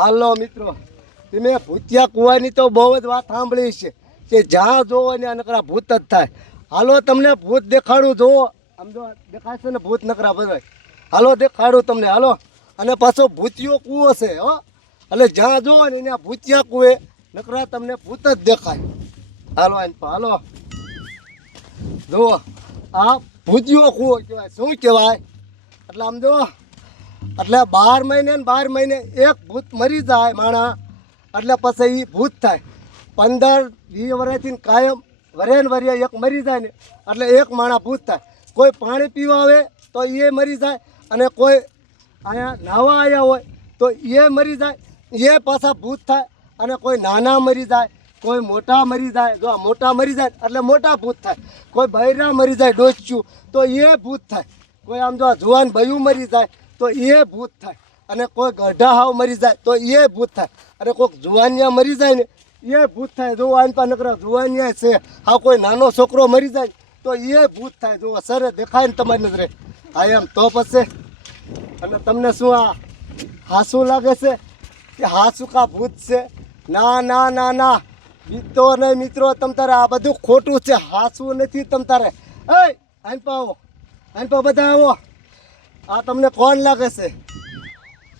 હાલો મિત્રો, તમે ભૂતિયા કુવાની તો બહુ જ વાત સાંભળી છે કે જ્યાં જોવો ને નકરા ભૂત જ થાય. હાલો તમને ભૂત દેખાડું, જોવો આમ જો દેખાય છે ને ભૂત નકરા બધા. હાલો દેખાડું તમને, હાલો. અને પાછો ભૂતિયો કૂવો છે હો, એટલે જ્યાં જોવો ને ત્યાં ભૂતિયા કૂવે નકરા તમને ભૂત જ દેખાય. હાલો હાલો જુઓ, આ ભૂતિયો કૂવો કહેવાય. શું કહેવાય? એટલે આમ જો, એટલે 12 મહિને ને 12 મહિને એક ભૂત મરી જાય માણા, એટલે પછી એ ભૂત થાય. 15-20 વર્ષથી કાયમ વરે ને વરે એક મરી જાય ને એટલે એક માણા ભૂત થાય. કોઈ પાણી પીવા આવે તો એ મરી જાય, અને કોઈ અહીંયા નાહવા આવ્યા હોય તો એ મરી જાય, એ પાછા ભૂત થાય. અને કોઈ નાના મરી જાય, કોઈ મોટા મરી જાય. જો મોટા મરી જાય એટલે મોટા ભૂત થાય. કોઈ બૈરા મરી જાય ડોસ્યું તો એ ભૂત થાય. કોઈ આમ જો જુવાન બયું મરી જાય તો એ ભૂત થાય. અને કોઈ ગઢા હાવ મરી જાય તો એ ભૂત થાય. અને કોઈક જુવાનિયા મરી જાય ને એ ભૂત થાય. જો આન પા નકરા જુવાનિયા છે. હા કોઈ નાનો છોકરો મરી જાય તો એ ભૂત થાય. જો સર દેખાય ને તમારી નજરે. હા એમ તો પછી. અને તમને શું આ હાસું લાગે છે કે હાસું કા ભૂત છે? ના ના ના ના, બીતો નહીં મિત્રો, તમ તારે આ બધું ખોટું છે. હાસું નથી તમ તારે. એ આન પા આવો, આન પા બધા આવો. આ તમને કોણ લાગે છે?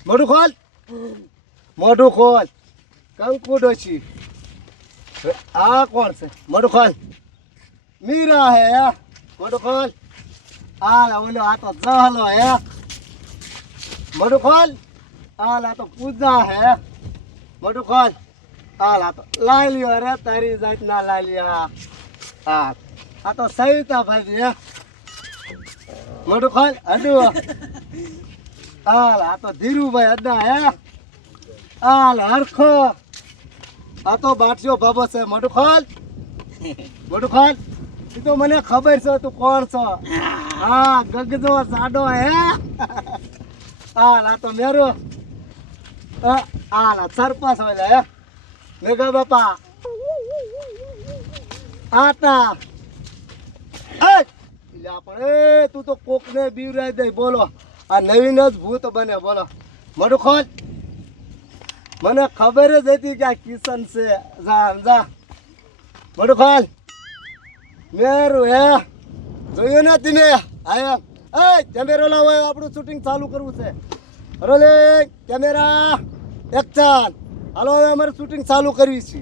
મોઢું ખોલ, મોઢું ખોલ. કંકુ ડોશી. આ કોણ છે? મોઢું ખોલ. મીરા હે. મોઢું ખોલ. આ ઓલો આ તો જહલો હે. મોઢું ખોલ. આ તો પૂજા હે. મોઢું ખોલ. આ તો લાલિયો રે, તારી જાતના લાલિયા. આ તો સવિતા ભાઈ હે. મોઢું ખોલ. હડુ. આ તો ધીરુભાઈ અદા હે. હરખો. આ તો બાટજો બાબો છે. મોઢું ખોલ. મોઢું ખોલ. એ તો મને ખબર છે તું કોણ છો. હા ગગજો સાડો હે. આ તો મેરો. સરપંચ હોય હે. મેઘા બાપા. આતા પણ તું તો કોકને બીવરાઈ દે. બોલો, આ નવીન જ ભૂત બને. બોલો. મોઢું ખોલ. મને ખબર જ હતી કે આ કિશન છે. જા મોઢું ખોલ. મેરું હે. જોયું ને તમે? હા એ કેમેરો લાવો, આપણું શૂટિંગ ચાલુ કરવું છે. Rolling camera action. હાલો હવે અમારે શૂટિંગ ચાલુ કરવી છે.